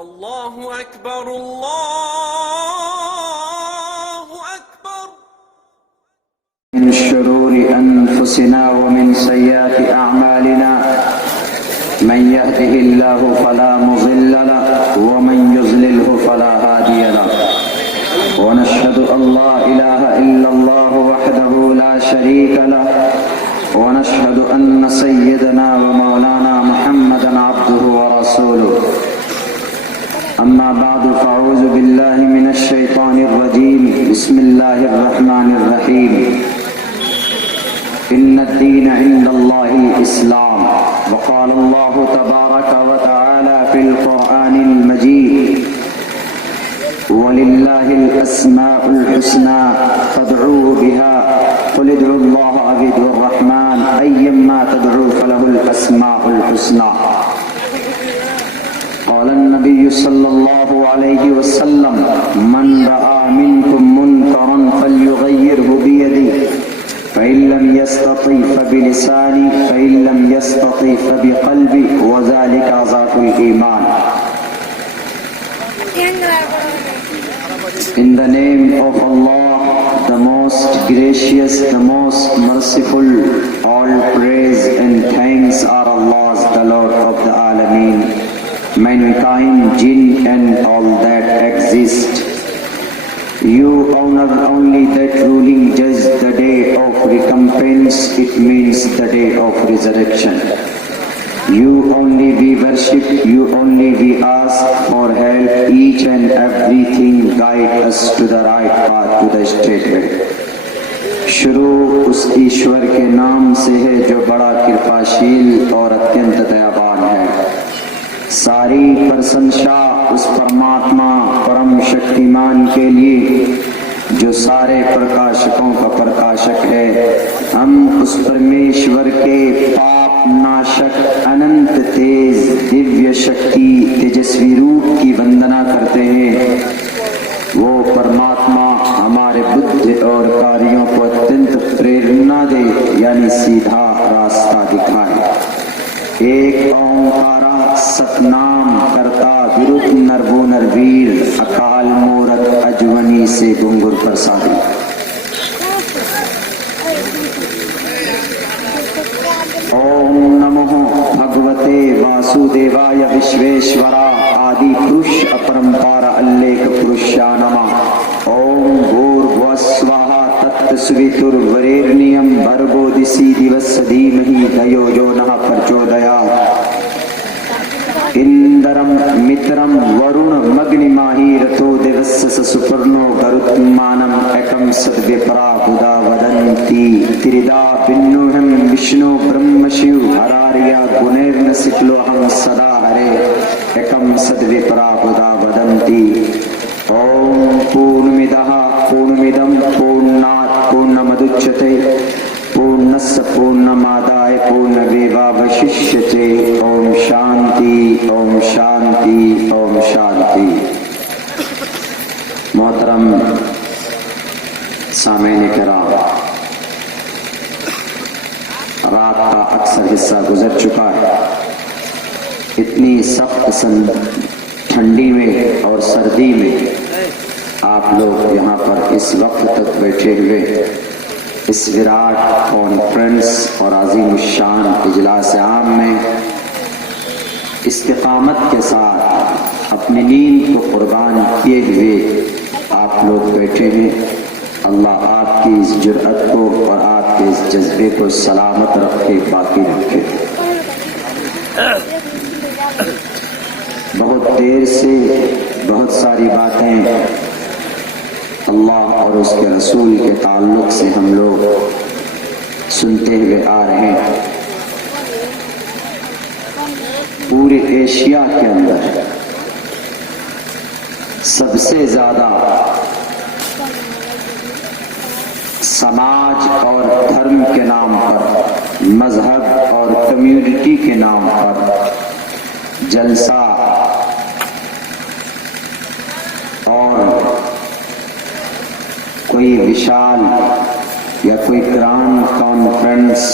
الله أكبر الله أكبر. من شرور أنفسنا ومن سيئات أعمالنا من يهده الله فلا مضل له ومن يضلله فلا هادي له ونشهد أن لا إله إلا الله وحده لا شريك له ونشهد أن سيدنا ومولانا محمدا عبده ورسوله أما بعد فأعوذ بالله من الشيطان الرجيم بسم الله الرحمن الرحيم إن الدين عند الله الإسلام وقال الله تبارك وتعالى في القرآن المجيد ولله الأسماء الحسنى فادعوه بها قل ادعوا الله أو ادعوا الرحمن أيما تدعوا فله الأسماء الحسنى قال النبي صلى الله عليه وسلم من رأى منكم منكرا فليغيره بيده فإن لم يستطع فبلسانه فإن لم يستطع فبقلبه وذلك ضعف الإيمان. In the name of Allah, the most gracious, the most merciful, all praise and thanks are Allah's, the Lord of the Alameen, mankind, jinn and all that exist. You honor only that ruling judge, the day of recompense, it means the day of resurrection. You only we worship, you only we ask for help, each and everything guide us to the right path, to the straight way. شروع اس ایشور کے نام سے ہے جو بڑا کرپاشیل اور اتینت دیابان ہے. ساری پرشنسا اس پرماتما پرم شکتیمان کے لیے جو سارے پرکاشکوں کا پرکاشک ہے. ہم اس پرمیشور کے پاپ ناشک اننت تیز دیویہ شکتی تیجسوی روپ کی وندنا کرتے ہیں. وہ پرماتما ہمارے بدھ اور کاریوں کو اتنت پریرنا دے، یعنی سیدھا راستہ دکھائے. ایک اومکارا ستنام کرتا وروت نربو نرویر اکال مورت اجونی سے گنگر پرسادی. اوم نمو بھگوتے واسودیوائے وشویشورا آدی پروش اپرمپار الیک پروشا نمہ. اوم بھوربھوسواہا تت سویتر وریرنیم بھرگو دسی دیوس دھیمہی دھیو جو نہ پرچودیات. اندرم مترم ورون مگنی ماہی رتو دیوس سسپرنو گرتمانم ایکم سدوپرا بدا ودنتی تریدا بنوہم وشنو برہم شیو ہراریا گنیرن سکلوہم سدا ہرے ایکم سدوپرا بدا ودنتی. اوم پورنمدہ پورنمدم پورنات پورنمدچتے پورنس پورنمادائے پورنمیواوششیتے. اوم شانتی اوم شانتی اوم شانتی. محترم سامعین کرام، رات کا اکثر حصہ گزر چکا ہے. اتنی سخت ٹھنڈی میں اور سردی میں آپ لوگ یہاں پر اس وقت تک بیٹھے ہوئے اس وراٹ کانفرنس اور عظیم الشان اجلاس عام میں استقامت کے ساتھ اپنی نیند کو قربان کیے ہوئے آپ لوگ بیٹھے ہیں. اللہ آپ کی اس جرأت کو اور آپ کے اس جذبے کو سلامت رکھے، باقی رکھے. بہت دیر سے بہت ساری باتیں اللہ اور اس کے رسول کے تعلق سے ہم لوگ سنتے ہوئے آ رہے ہیں. پورے ایشیا کے اندر سب سے زیادہ سماج اور دھرم کے نام پر، مذہب اور کمیونٹی کے نام پر جلسہ اور کوئی وشال یا کوئی گرانڈ کانفرنس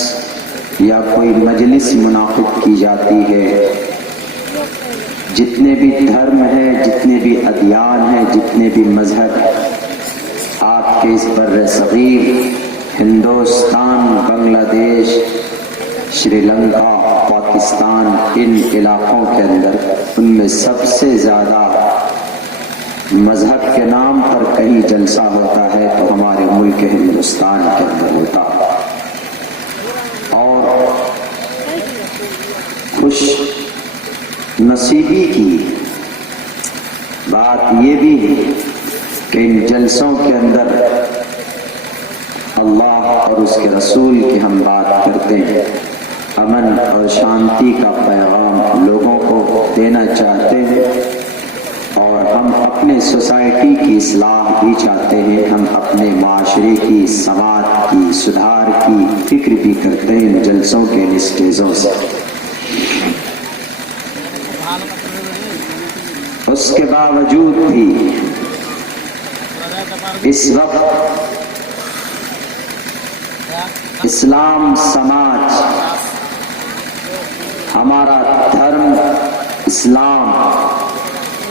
یا کوئی مجلس منعقد کی جاتی ہے جتنے بھی دھرم ہیں، جتنے بھی ادیان ہیں، جتنے بھی مذہب آپ کے اس بر صغیر ہندوستان، بنگلہ دیش، شری لنکا، پاکستان، ان علاقوں کے اندر، ان میں سب سے زیادہ مذہب کے نام پر کہیں جلسہ ہوتا ہے تو ہمارے ملک ہندوستان کے اندر ہوتا ہے۔ اور خوش نصیبی کی بات یہ بھی ہے کہ ان جلسوں کے اندر اللہ اور اس کے رسول کی ہم بات کرتے ہیں، امن اور شانتی کا پیغام لوگوں کو دینا چاہتے ہیں، اور ہم اپنے سوسائٹی کی اصلاح بھی چاہتے ہیں، ہم اپنے معاشرے کی، سماج کی سدھار کی فکر بھی کرتے ہیں ان جلسوں کے اسٹیجوں سے۔ اس کے باوجود بھی اس وقت اسلام سماج، ہمارا دھرم اسلام،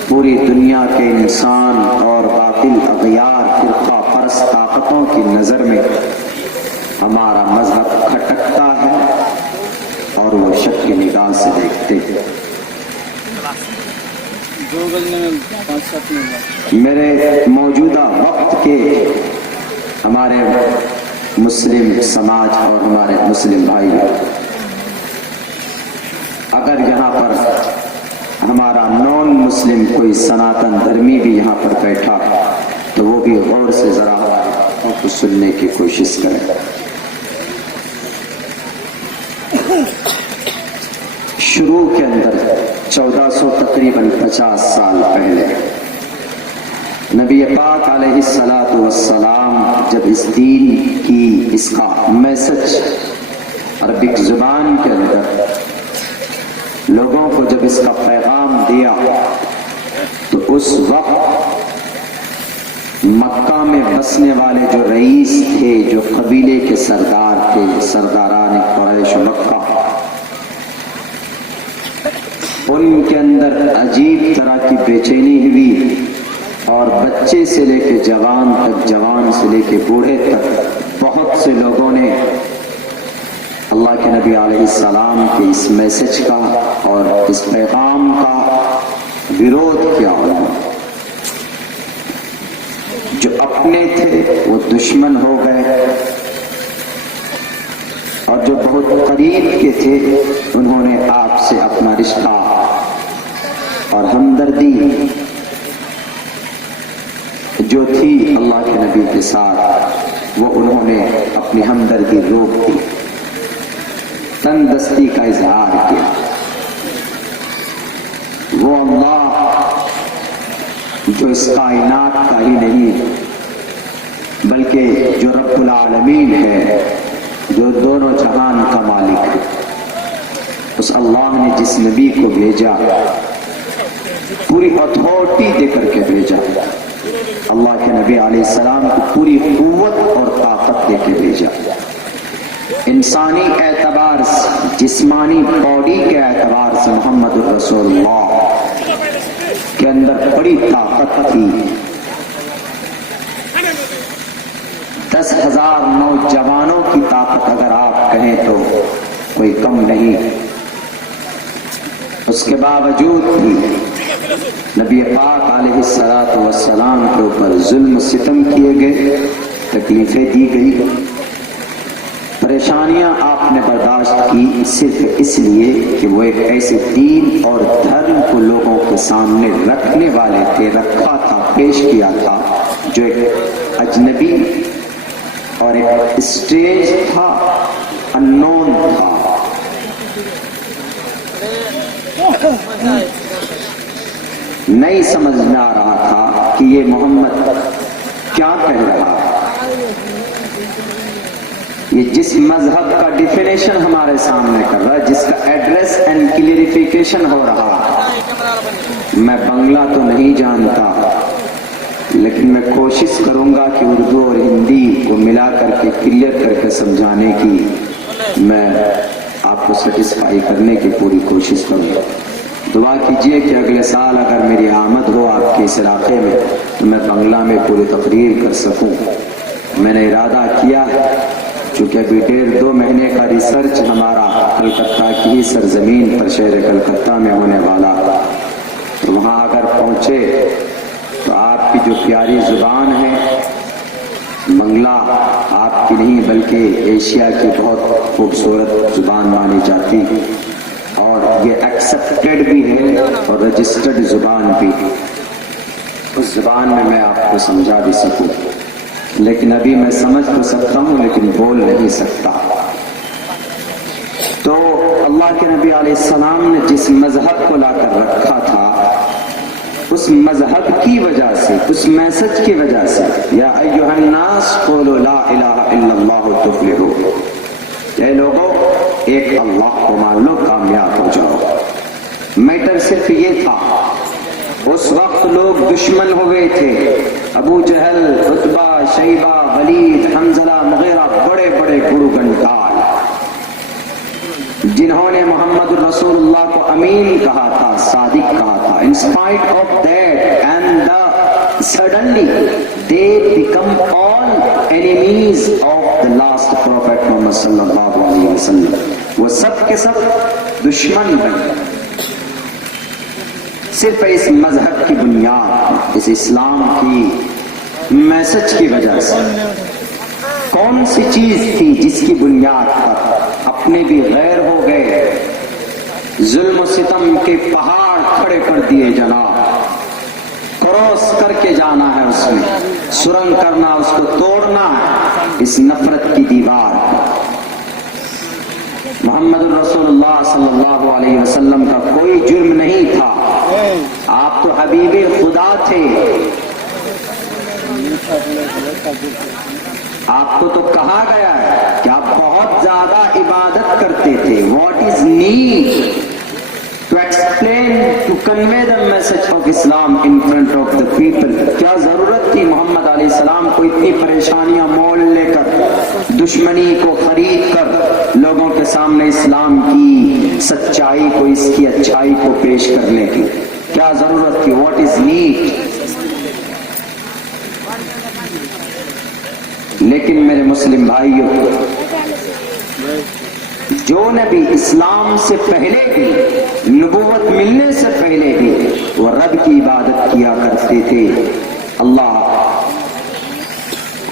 پوری دنیا کے انسان اور باطل اغیار فرقہ پرست طاقتوں کی نظر میں ہمارا مذہب کھٹکتا ہے اور وہ شک کی نگاہ سے دیکھتے ہیں۔ میرے موجودہ وقت کے ہمارے مسلم سماج اور ہمارے مسلم بھائی، اگر یہاں پر ہمارا نان مسلم کوئی سناتن دھرمی بھی یہاں پر بیٹھا تو وہ بھی غور سے ذرا کو سننے کی کوشش کرے۔ شروع کے اندر 1400 تقریباً 50 سال پہلے نبی پاک علیہ الصلاۃ والسلام جب اس دین کی، اس کا میسج عربک زبان کے اندر لوگوں کو جب اس کا پیغام دیا تو اس وقت مکہ میں بسنے والے جو رئیس تھے، جو قبیلے کے سردار تھے، سرداران قریش مکہ، ان کے اندر عجیب طرح کی بے چینی ہوئی، اور بچے سے لے کے جوان تک، جوان سے لے کے بوڑھے تک بہت سے لوگوں نے اللہ کے نبی علیہ السلام کے اس میسج کا اور اس پیغام کا ویرودھ کیا۔ جو اپنے تھے وہ دشمن ہو گئے، اور جو بہت قریب کے تھے انہوں نے آپ سے اپنا رشتہ اور ہمدردی جو تھی اللہ کے نبی کے ساتھ، وہ انہوں نے اپنی ہمدردی روک دی، تن دستی کا اظہار کیا۔ وہ اللہ جو اس کائنات کا ہی نہیں بلکہ جو رب العالمین ہے، جو دونوں جہان کا مالک ہے، اس اللہ نے جس نبی کو بھیجا پوری اتھارٹی دے کر کے بھیجا، اللہ کے نبی علیہ السلام کو پوری قوت اور طاقت دے کے بھیجا۔ انسانی اعتبار سے، جسمانی باڈی کے اعتبار سے محمد الرسول اللہ کے اندر بڑی طاقت تھی۔ 10,000 نوجوانوں کی طاقت اگر آپ کہیں تو کوئی کم نہیں۔ اس کے باوجود بھی نبی پاک علیہ السلام کے اوپر ظلم و ستم کیے گئے، تکلیفیں دی گئی، پریشانیاں آپ نے برداشت کی، صرف اس لیے کہ وہ ایک ایسے دین اور دھرم کو لوگوں کے سامنے رکھنے والے تھے، رکھا تھا، پیش کیا تھا، جو ایک اجنبی اور ایک اسٹیج تھا، انون تھا۔ نہیں سمجھ میں آ رہا تھا کہ یہ محمد کیا کہہ رہا ہے، یہ جس مذہب کا ڈیفینیشن ہمارے سامنے کر رہا ہے، جس کا ایڈریس اینڈ کلیریفیکیشن ہو رہا ہے۔ میں بنگلہ تو نہیں جانتا، لیکن میں کوشش کروں گا کہ اردو اور ہندی کو ملا کر کے کلیئر کر کے سمجھانے کی میں آپ کو سیٹسفائی کرنے کی پوری کوشش کروں گا۔ دعا کیجئے کہ اگلے سال اگر میری آمد ہو آپ کے اس علاقے میں تو میں بنگلہ میں پوری تقریر کر سکوں. میں نے ارادہ کیا ہے چونکہ ابھی 1.5-2 مہینے کا ریسرچ ہمارا کلکتہ کی ہی سرزمین پر شہر کلکتہ میں ہونے والا، تو وہاں اگر پہنچے تو آپ کی جو پیاری زبان ہے بنگلہ آپ کی نہیں بلکہ ایشیا کی بہت خوبصورت زبان مانی جاتی ہے، اور یہ ایکسپٹڈ بھی ہے اور رجسٹرڈ زبان بھی ہے. اس زبان میں میں آپ کو سمجھا بھی سکوں، لیکن ابھی میں سمجھ تو سکتا ہوں لیکن بول نہیں سکتا. تو اللہ کے نبی علیہ السلام نے جس مذہب کو لا کر رکھا تھا اس مذہب کی وجہ سے، اس میسج کی وجہ سے، یا ایھا الناس قولوا لا الہ الا اللہ تفلحوا، اے لوگوں ایک اللہ کو مان لو کامیاب ہو جاؤ. میٹر صرف یہ تھا. اس وقت لوگ دشمن ہوئے تھے، ابو جہل، عتبہ، شیبہ، ولید، حنظلہ، مغیرہ، بڑے بڑے گرو گنڈال جنہوں نے محمد الرسول اللہ کو امین کہا تھا، صادق کہا تھا. ان spite of that and suddenly they become all enemies of the last prophet محمد صلی اللہ علیہ وسلم. وہ سب کے سب دشمن بنے صرف اس مذہب کی بنیاد، اس اسلام کی میسج کی وجہ سے. کون سی چیز تھی جس کی بنیاد پر اپنے بھی غیر ہو گئے، ظلم و ستم کے پہاڑ کھڑے کر دیے جناب، کراس کر کے جانا ہے، اس میں سرنگ کرنا، اس کو توڑنا ہے، اس نفرت کی دیوار کو. محمد الرسول اللہ صلی اللہ علیہ وسلم کا کوئی جرم نہیں تھا، آپ تو حبیب خدا تھے. آپ کو تو کہا گیا ہے کہ آپ بہت زیادہ عبادت کرتے تھے. What is need to explain to convey the message of Islam in front of the people. کیا ضرورت تھی محمد علیہ السلام کو اتنی پریشانیاں مول لے کر، دشمنی کو خرید کر لوگوں کے سامنے اسلام کی سچائی کو، اس کی اچھائی کو پیش کرنے کی؟ کیا ضرورت تھی؟ What is need? لیکن میرے مسلم بھائیوں، جو نبی اسلام سے پہلے بھی، نبوت ملنے سے پہلے بھی وہ رب کی عبادت کیا کرتے تھے، اللہ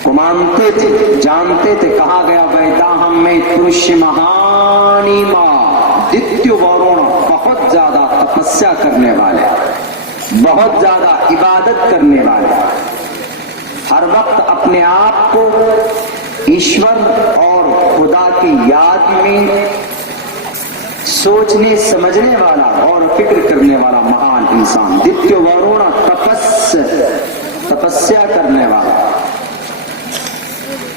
کو مانتے تھے، جانتے تھے. کہا گیا ویداہم میں ترش مہانی ماں دتیو ورونا، بہت زیادہ تپسیا کرنے والے، بہت زیادہ عبادت کرنے والے، ہر وقت اپنے آپ کو ایشور اور خدا کی یاد میں سوچنے سمجھنے والا اور فکر کرنے والا مہان انسان. دتیو ورونا، تپسیا کرنے والا،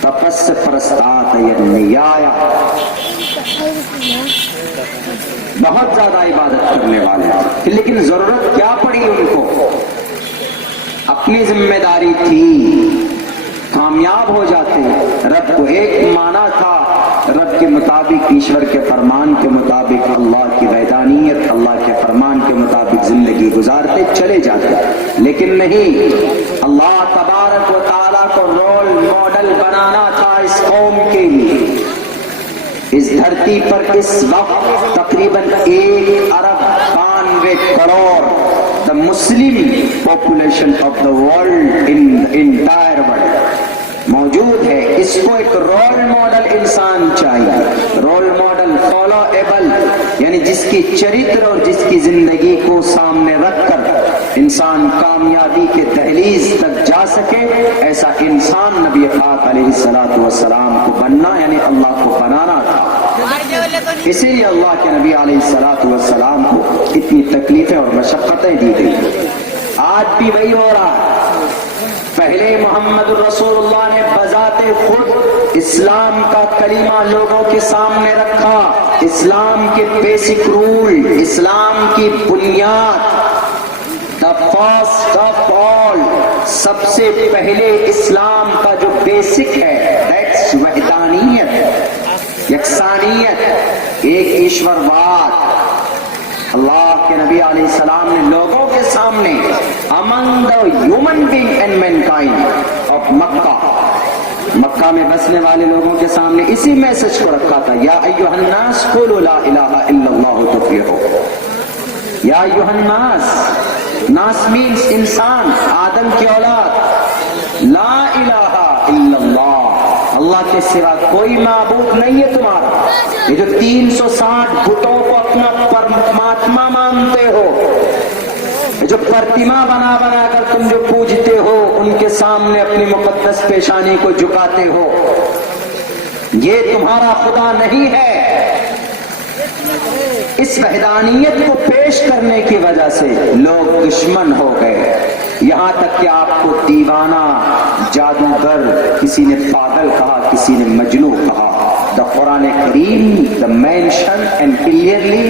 تپس پرستات نیایا، بہت زیادہ عبادت کرنے والے. لیکن ضرورت کیا پڑی ان کو؟ اپنی ذمہ داری تھی، کامیاب ہو جاتے. رب کو ایک مانا تھا، رب کے مطابق، ایشور کے فرمان کے مطابق، اللہ کی وحدانیت، اللہ کے فرمان کے مطابق زندگی گزارتے چلے جاتے. لیکن نہیں، اللہ تبارک و تعالیٰ کو رول ماڈل بنانا تھا اس قوم کے لیے. اس دھرتی پر اس وقت تقریباً 1 ارب 92 crore the Muslim population of the world in the entire world موجود ہے. اس کو ایک رول ماڈل انسان چاہیے، رول ماڈل فالوایبل، یعنی جس کی چرتر اور جس کی زندگی کو سامنے رکھ کر انسان کامیابی کے دہلیز تک جا سکے. ایسا انسان نبی پاک علیہ الصلوۃ والسلام کو بننا، یعنی اللہ کو بنانا تھا. اسی لیے اللہ کے نبی علیہ الصلوۃ والسلام کو اتنی تکلیفیں اور مشقتیں دی گئی. آج بھی وہی ہو رہا ہے. پہلے محمد الرسول اللہ نے بذات خود اسلام کا کلمہ لوگوں کے سامنے رکھا، اسلام کے بیسک رول، اسلام کی بنیاد، the first of all، سب سے پہلے اسلام کا جو بیسک ہے that's وحدانیت، یکسانیت، ایک ایشور واد، اللہ کے نبی علیہ السلام نے لوگوں کے سامنے among the human being and mankind of مکہ میں بسنے والے لوگوں کے سامنے اسی میسج کو رکھا تھا، یا ایھا الناس قولوا لا الہ الا اللہ تفلحوا۔ یا ایھا الناس، ناس مینس انسان، آدم کی اولاد، لا الہ الا اللہ، اللہ کے سوا کوئی معبود نہیں ہے تمہارا۔ یہ جو 360 بتوں کو اپنا پرماتما مانتے ہو، جو پرتما بنا بنا کر تم جو پوجتے ہو، ان کے سامنے اپنی مقدس پیشانی کو جھکاتے ہو، یہ تمہارا خدا نہیں ہے۔ اس وحدانیت کو پیش کرنے کی وجہ سے لوگ دشمن ہو گئے، یہاں تک کہ آپ کو دیوانہ، جادوگر، کسی نے پاگل کہا، کسی نے مجنون کہا۔ دا قرآن کریم دا mention and clearly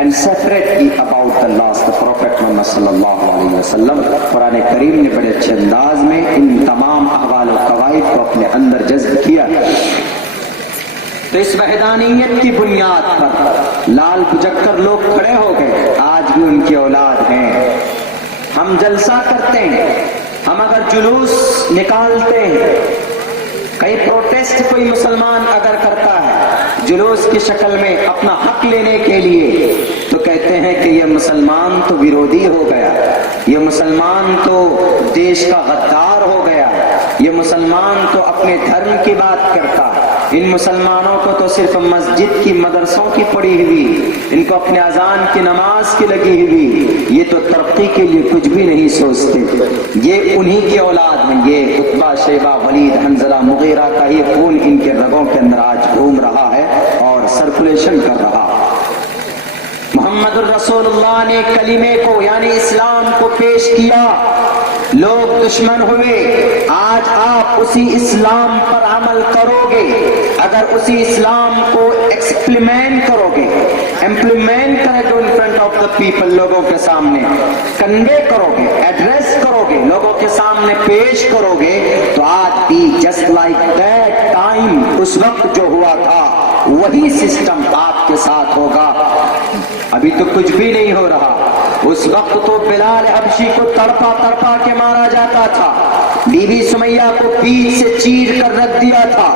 and separately about the lost the Prophet Muhammad sallallahu alaihi wasallam، قرآن کریم نے بڑے اچھے انداز میں ان تمام احوال و قواعد کو اپنے اندر جذب کیا۔ تو اس وحدانیت کی بنیاد پر لال پجکر لوگ کھڑے ہو گئے، آج بھی ان کی اولاد ہیں۔ ہم جلسہ کرتے ہیں، ہم اگر جلوس نکالتے ہیں، کئی پروٹیسٹ کوئی مسلمان اگر کرتا ہے جلوس کی شکل میں اپنا حق لینے کے لیے، تو کہتے ہیں کہ یہ مسلمان تو ویرودھی ہو گیا، یہ مسلمان تو دیش کا غدار ہو گیا، یہ مسلمان تو اپنے دھرم کی بات کرتا، ان مسلمانوں کو تو صرف مسجد کی، مدرسوں کی پڑی ہوئی، ان کو اپنے اذان کی نماز کی لگی ہوئی، یہ تو ترقی کے لیے کچھ بھی نہیں سوچتے۔ یہ انہی کی اولاد میں یہ عتبہ، شیبہ، ولید، حنظلہ، مغیرہ کا یہ خون ان کے رگوں کے اندر آج گھوم رہا ہے اور سرکولیشن کر رہا۔ محمد الرسول اللہ نے کلمے کو یعنی اسلام کو پیش کیا، لوگ دشمن ہوئے۔ آج آپ اسی اسلام پر عمل کرو گے، اگر اسی اسلام کو ایکسپلیمنٹ کرو گے، امپلیمنٹ کرے گے ان فرنٹ آف دا پیپل، لوگوں کے سامنے کنوے کرو گے، ایڈریس کرو گے، لوگوں کے سامنے پیش کرو گے، تو آج بھی جسٹ لائک دیٹ ٹائم، اس وقت جو ہوا تھا وہی سسٹم آپ کے ساتھ ہوگا۔ ابھی تو کچھ بھی نہیں ہو رہا، اس وقت تو بلال حبشی کو تڑپا تڑپا کے مارا جاتا تھا، بی بی سمیہ کو پیٹھ سے چیر کر رکھ دیا تھا،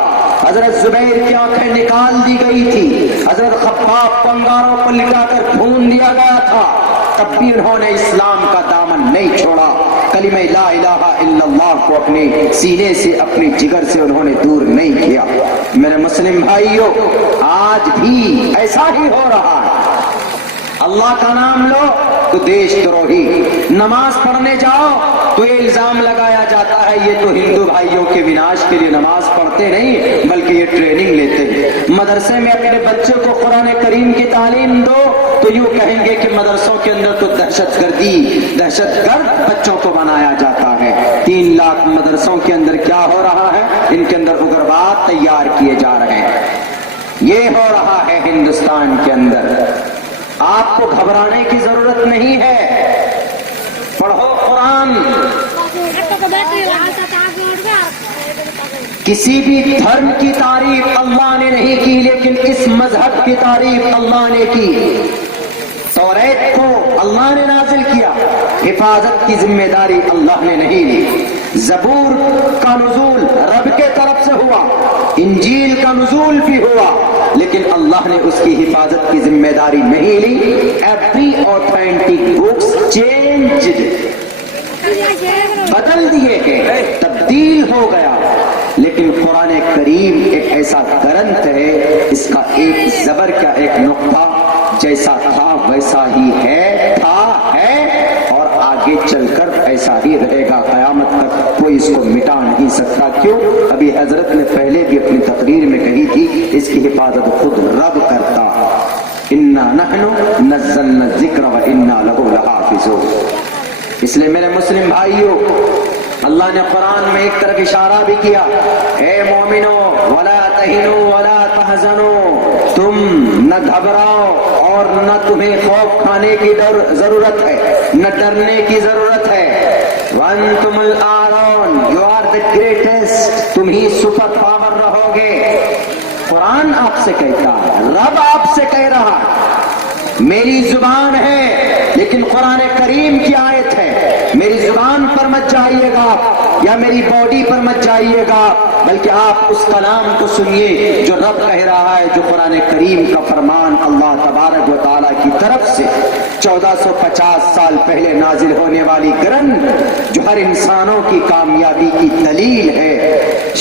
حضرت زبیر کی آنکھیں نکال دی گئی تھی، حضرت خباب کو انگاروں پر لٹا کر بھون دیا گیا تھا، تب بھی انہوں نے اسلام کا دامن نہیں چھوڑا، کلمہ لا الہ الا اللہ کو اپنے سینے سے، اپنے جگر سے انہوں نے دور نہیں کیا۔ میرے مسلم بھائیوں، آج بھی ایسا ہی ہو رہا ہے، اللہ کا نام لو تو دیش دروہی، نماز پڑھنے جاؤ تو یہ الزام لگایا جاتا ہے یہ تو ہندو بھائیوں کے وناش کے لیے نماز پڑھتے نہیں بلکہ یہ ٹریننگ لیتے ہیں۔ مدرسے میں اپنے بچوں کو قرآن کریم کی تعلیم دو تو یوں کہیں گے کہ مدرسوں کے اندر تو دہشت گرد بچوں کو بنایا جاتا ہے۔ 3 لاکھ مدرسوں کے اندر کیا ہو رہا ہے؟ ان کے اندر اگرواد تیار کیے جا رہے ہیں، یہ ہو رہا ہے ہندوستان کے اندر۔ آپ کو گھبرانے کی ضرورت نہیں ہے، پڑھو قرآن۔ کسی بھی دھرم کی تعریف اللہ نے نہیں کی، لیکن اس مذہب کی تعریف اللہ نے کی۔ توریت کو اللہ نے نازل کیا، حفاظت کی ذمہ داری اللہ نے نہیں لی۔ زبور کا نزول رب کے طرف سے ہوا، انجیل کا نزول بھی ہوا، لیکن اللہ نے اس کی حفاظت کی ذمہ داری نہیں لی۔ ایوری آتھینٹک بکس چینجڈ، بدل دیے گئے، تبدیل ہو گیا، لیکن قرآن کریم ایک ایسا گرنتھ ہے، اس کا ایک زبر کا ایک نقطہ جیسا تھا ویسا ہی ہے، تھا، ہے اور آگے چل کر ایسا ہی رہے گا قیامت تک، کوئی اس کو مٹا نہیں سکتا۔ کیوں؟ ابھی حضرت نے پہلے بھی اپنی تقریر میں کہی تھی، اس کی حفاظت خود رب کرتا، انا نحن نزلنا الذکر وانا لہ لحافظون۔ اس لیے میرے مسلم بھائیوں، اللہ نے قرآن میں ایک طرف اشارہ بھی کیا، اے مومنو ولا تہنوا ولا تحزنوا، تم نہ گھبراؤ اور نہ تمہیں خوف کھانے کی ضرورت ہے، نہ ڈرنے کی ضرورت ہے۔ وانتم الاعلون، یو آر دی گریٹسٹ، تم ہی سپر پاور رہو گے۔ قرآن آپ سے کہتا ہے، رب آپ سے کہہ رہا ہے، میری زبان ہے لیکن قرآن کریم کی آیت ہے. میری زبان پر مت جائیے گا یا میری باڈی پر مت جائیے گا، بلکہ آپ اس کلام کو سنیے جو رب کہہ رہا ہے، جو قرآن کریم کا فرمان اللہ تبارک و تعالیٰ کی طرف سے 1450 سال پہلے نازل ہونے والی گرنتھ جو ہر انسانوں کی کامیابی کی دلیل ہے.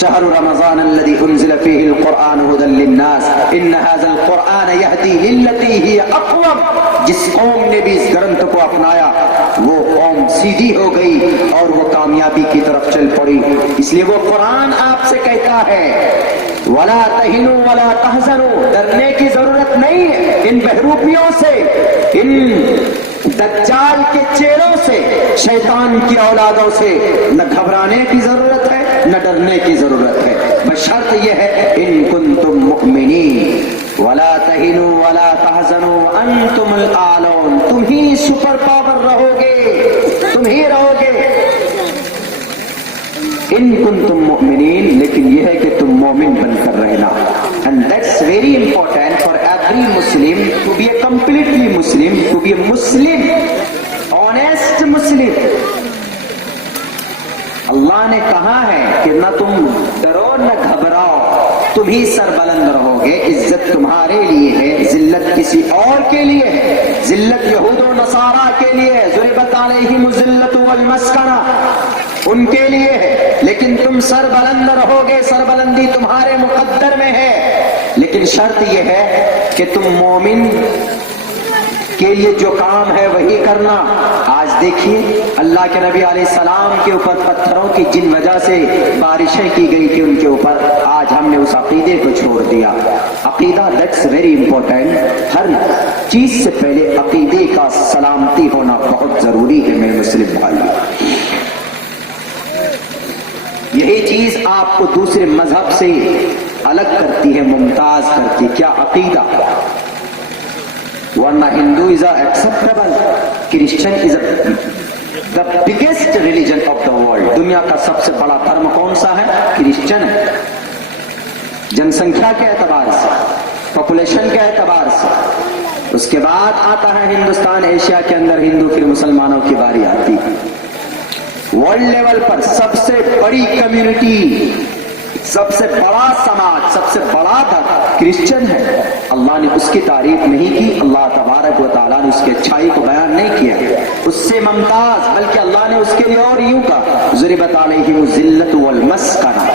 شہر رمضان الذي انزل فيه القرآن هدى للناس ان هذا القرآن يهدي للتي هي اقوم. جس قوم نے بھی اس گرنتھ کو اپنایا وہ قوم سیدھی ہو گئی اور وہ کامیابی کی طرف چل پڑی. اس لیے وہ قرآن آپ سے کہتا ہے ولا تہنوا ولا تحزنوا، ڈرنے کی ضرورت نہیں ہے ان بہروپیوں سے، ان دجال کے چیلوں سے، شیطان کی اولادوں سے. نہ گھبرانے کی ضرورت ہے نہ ڈرنے کی ضرورت ہے، بس شرط یہ ہے ان کنتم مؤمنین. ولا تہنوا ولا تحزنوا وانتم الاعلون، تم ہی سپر پاور رہو گے، تم ہی رہو گے ان کنتم مؤمنین، لیکن یہ ہے کہ تم مومن بن کر رہنا. And that's very important for every Muslim to be a completely Muslim, to be a Muslim, honest Muslim. اللہ نے کہا ہے کہ نہ تم ڈرو نہ گھبراؤ، تم ہی سربلند رہو گے. عزت تمہارے لیے ہے، ذلت کسی اور کے لیے ہے. ذلت یہود و نصارہ کے لیے ہے، ضربت علیہم الذلۃ والمسکنہ، ان کے لیے ہے. لیکن تم سربلند رہو گے، سربلندی تمہارے مقدر میں ہے. لیکن شرط یہ ہے کہ تم مومن کے لیے جو کام ہے وہی کرنا. آج دیکھیے اللہ کے نبی علیہ السلام کے اوپر پتھروں کی جن وجہ سے بارشیں کی گئی تھی ان کے اوپر، آج ہم نے اس عقیدے کو چھوڑ دیا. عقیدہ دیٹس ویری امپورٹینٹ. ہر چیز سے پہلے عقیدے کا سلامتی ہونا بہت ضروری ہے میرے مسلم بھائی. یہی چیز آپ کو دوسرے مذہب سے الگ کرتی ہے، ممتاز کرتی. کیا عقیدہ؟ ورنہ Hindu is acceptable, Christian is the biggest religion of the world. دنیا کا سب سے بڑا دھرم کون سا ہے؟ کرسچن ہے. جن سنکھیا کے اعتبار سے، پاپولیشن کے اعتبار سے. اس کے بعد آتا ہے ہندوستان، ایشیا کے اندر ہندو، پھر مسلمانوں کی باری آتی ہے. ورلڈ لیول پر سب سے بڑی کمیونٹی، سب سے بڑا سماج، سب سے بڑا دھرم کرسچن ہے. اللہ نے اس کی تعریف نہیں کی، اللہ تبارک و تعالیٰ نے اس کی اچھائی کو بیان نہیں کیا اس سے ممتاز، بلکہ اللہ نے اس کے لیے اور یوں کہا ضربت علیہم الذلۃ والمسکنہ.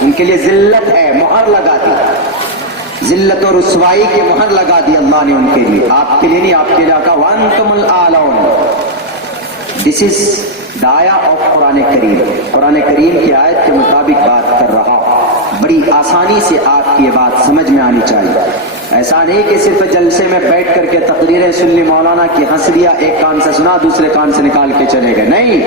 ان کے لیے ذلت ہے، مہر لگا دی، ذلت اور رسوائی کی مہر لگا دی اللہ نے ان کے لیے. آپ کے لیے نہیں، آپ کے لیے کہا وانتم الاعلون. دس از دایا آف قرآن کریم. قرآن کریم کی آیت کے مطابق بات کر رہا ہوں. بڑی آسانی سے آپ کی یہ بات سمجھ میں آنی چاہیے. ایسا نہیں کہ صرف جلسے میں بیٹھ کر کے تقریریں سن لی، مولانا کی ہنس لیا، ایک کان سے سنا دوسرے کان سے نکال کے چلے گئے. نہیں،